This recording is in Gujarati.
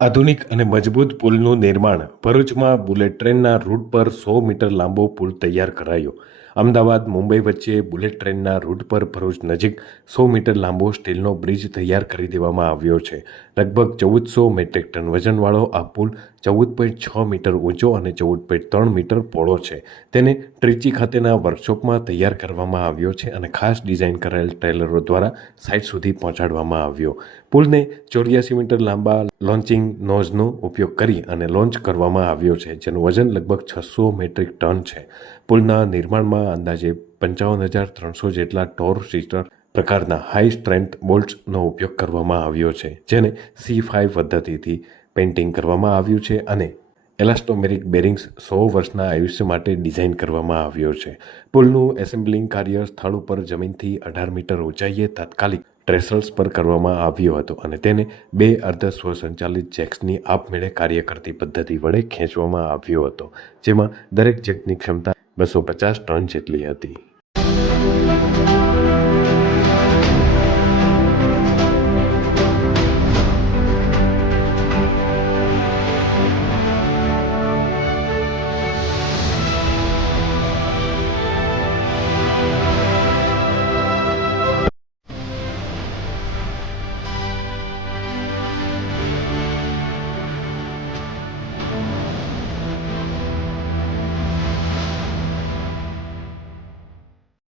આધુનિક અને મજબૂત પુલનું નિર્માણ. ભરૂચમાં બુલેટ ટ્રેનના રૂટ પર 100 મીટર લાંબો પુલ તૈયાર કરાયો. અમદાવાદ મુંબઈ વચ્ચે બુલેટ ટ્રેનના રૂટ પર ભરૂચ નજીક 100 મીટર લાંબો સ્ટીલનો બ્રિજ તૈયાર કરી દેવામાં આવ્યો છે. લગભગ 1400 મેટ્રિક ટન વજનવાળો આ પુલ 14.6 મીટર ઊંચો અને 14.3 મીટર પહોળો છે. તેને ટ્રિચી ખાતેના વર્કશોપમાં તૈયાર કરવામાં આવ્યો છે અને ખાસ ડિઝાઇન કરાયેલ ટ્રેલરો દ્વારા સાઇટ સુધી પહોંચાડવામાં આવ્યો. પુલને 84 મીટર લાંબા લોન્ચિંગ નોઝનો ઉપયોગ કરી અને લોન્ચ કરવામાં આવ્યો છે, જેનું વજન લગભગ 600 મેટ્રિક ટન છે. પુલના નિર્માણમાં અંદાજે 55,300 જેટલા ટોર સીટર પ્રકારના હાઈ સ્ટ્રેન્થ બોલ્ટ્સનો ઉપયોગ કરવામાં આવ્યો છે, જેને C5 પદ્ધતિથી પેઇન્ટિંગ કરવામાં આવ્યું છે અને એલાસ્ટોમેરિક બેરિંગ્સ 100 વર્ષના આયુષ્ય માટે ડિઝાઇન કરવામાં આવ્યો છે. પુલનું એસેમ્બલિંગ કાર્ય સ્થળ ઉપર જમીનથી 18 મીટર ઊંચાઈએ તાત્કાલિક ટ્રેસલ્સ પર કરવામાં આવ્યો હતો અને તેને 2 અર્ધ સ્વસંચાલિત જેક્સની આપમેળે કાર્ય કરતી પદ્ધતિ વડે ખેંચવામાં આવ્યો હતો, જેમાં દરેક જેકની ક્ષમતા 250 ટન જેટલી હતી.